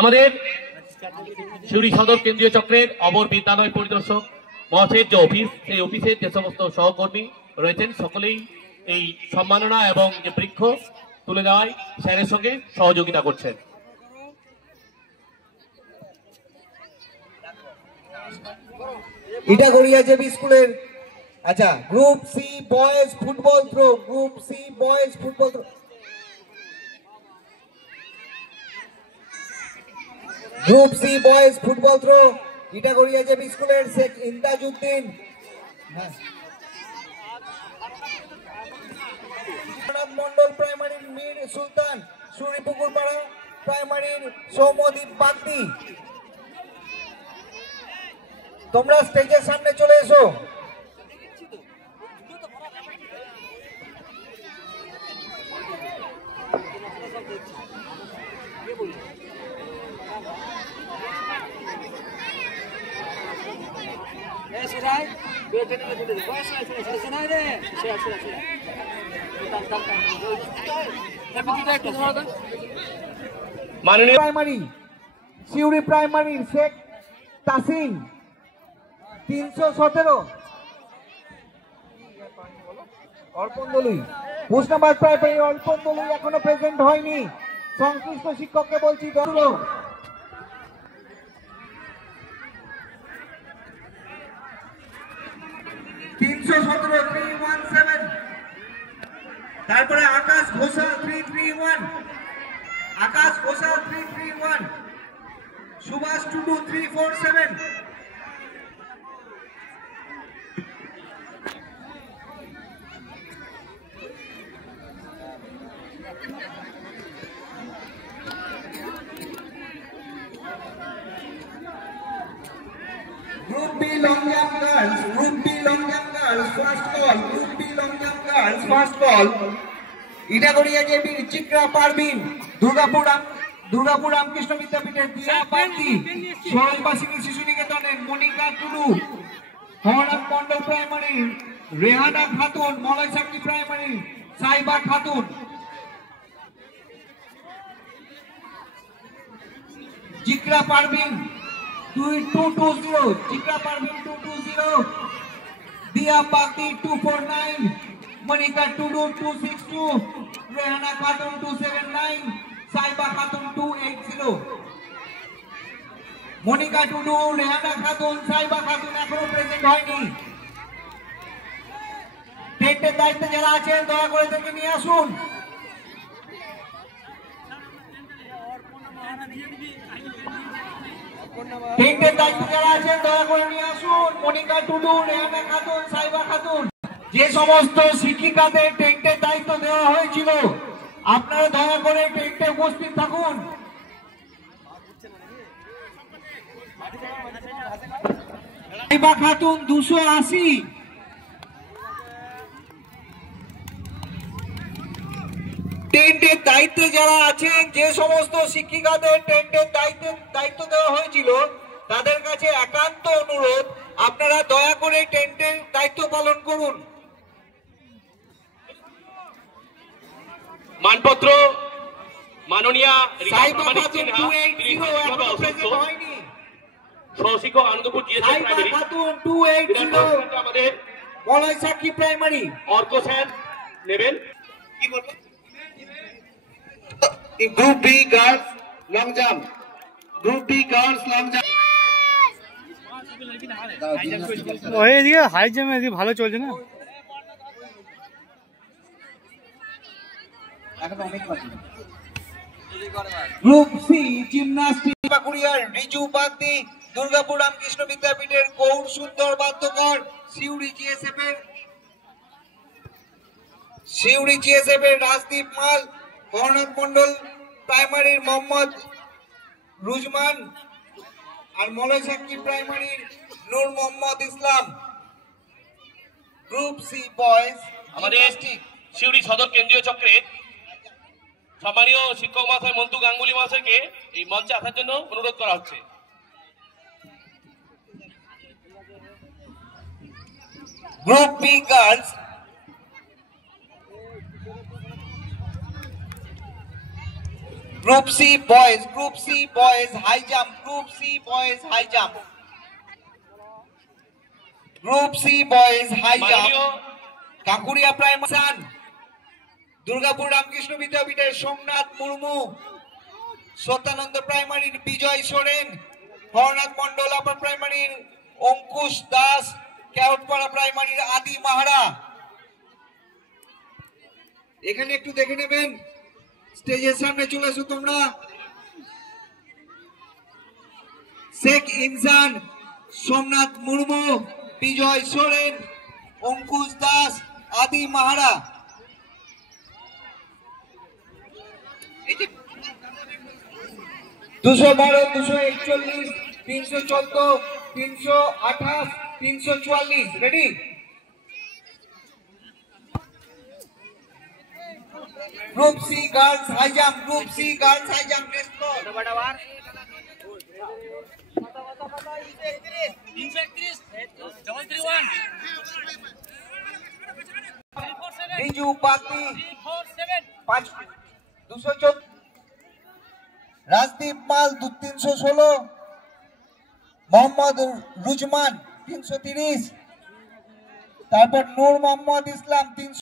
আমাদের সিউড়ি সদর কেন্দ্রীয় চক্রের অবর বিদ্যালয় পরিদর্শক মহাশয়ের যে অফিস, সেই অফিসের যে সমস্ত সহকর্মী রয়েছেন সকলেই এই সম্মাননা এবং যে বৃক্ষ তুলে দেওয়ায় স্যারের সঙ্গে সহযোগিতা করছেন। ইটাগড়িয়া জেবি স্কুলের আচ্ছা group C boys football throw, group C boys football throw, group C boys football throw Itagaria JB স্কুলের শেখ ইমতাজউদ্দিন, মন্ডল প্রাইমারির মীর সুলতান, সুরিপুকুর পাড়া প্রাইমারির সৌমদীপ বাগদি। তোমরা স্টেজের সামনে চলে এসো। প্রাইমারি সিউড়ি প্রাইমারির শেখ তাসিন 317, অর্পণ দলুই মুসনাবাদ প্রাইমারি অর্পণ দলুই এখনো প্রেজেন্ট হয়নি। সংশ্লিষ্ট শিক্ষককে বলছি ধরো। তারপরে আকাশ ঘোষাল 331, আকাশ Ghoshal 331, Subhash Tudu 347, Group B long jump girls, Group B long jump girls, first call, Group B long jump girls, first call. Itagaria জেবির Chitra Parvin, Durgapur Ramakrishna বিদ্যাপীঠের দিয়া পার্থী, সরলবাসিনী শিশু নিকেতনের মনিকা টুডু, হরনাথ মন্ডল প্রাইমারি রেহানা খাতুন, মলয়সাকি প্রাইমারি সাইবা খাতুন, চিত্রা পারভিন 220, চিত্রা পারভিন 220, দিয়া পার্থী 249, মনিকা টুডু 262, রেহানা খাতুন 279, সাইবা খাতুন 280। মনিকা টুডু, রেহানা খাতুন, সাইবা খাতুন এখনো প্রেজেন্ট হয়নি। টেন্টের দায়িত্বে যারা আছেন দয়া করে থেকে নিয়ে আসুন। টেন্টের দায়িত্বে যারা আছেন দয়া করে নিয়ে আসুন। মনিকা টুডু, রেহানা খাতুন, সাইবা খাতুন। যে সমস্ত শিক্ষিকাদের টেন্টের দায়িত্ব দেওয়া হয়েছিল আপনারা দয়া করে টেন্টে উপস্থিত থাকুন। সাইবা খাতুন 280, টেন্টের দায়িত্বে যারা আছেন, যে সমস্ত শিক্ষিকাদের টেন্টের দায়িত্ব দেওয়া হয়েছিল তাদের কাছে একান্ত অনুরোধ আপনারা দয়া করে টেন্টের দায়িত্ব পালন করুন। মানপত্র মাননীয়া সহশিক্ষক আনন্দপুর আমাদের মলয়সাকি প্রাইমারি অর্ক স্যার নেবেন। কি বলবেন? Group B girls long jump, group B girls long jump. এদিকে হাই জাম্প এদিকে ভালো চলছে না। গ্রুপ সি জিমনাস্টিক বাঁকুড়িয়ার রিজু বাগদি, দুর্গাপুর রামকৃষ্ণ বিদ্যাপীঠের গৌর সুন্দর বাদ্যকর, সিউড়ি জিএসএফ এর রাজদীপ মাল, হরনাথ মন্ডল প্রাইমারির মোহাম্মদ রুজমান আর মলয়সাকি প্রাইমারির Nur Mohammad Islam. Group C boys আমাদের সিউড়ি সদর কেন্দ্রীয় চক্রের সম্মানীয় শিক্ষক মহাশয় মন্তু গাঙ্গুলি মহাশয়কে এই মঞ্চে আসার জন্য অনুরোধ করা হচ্ছে। Group B girls Group C boys high jump. Group C boys high jump. Group C boys high jump. Kakuria Primary San. Durgapur Ramkrishna Vidyapeethar Somnath Murmu. Sotananda Primary Bijoy Soren. Hornath Mondol Upper Primary Onkush Das. Kautpara Primary Adi Mahara. এখানে একটু দেখে নেবেন স্টেজের সামনে চলে এসো তোমরা শেখ ইনসান সোমনাথ মুর্মু বিজয় সোরেন অঙ্কুশ দাস আদি মাহারা 212 241 314 328 344 ready Group C girls high jump. Group C girls high jump. Next call. Riju Pati. 214. Rajdeep Mal 316. Mohammad Rujman 330. তারপর নূর মোহাম্মদ ইসলাম 300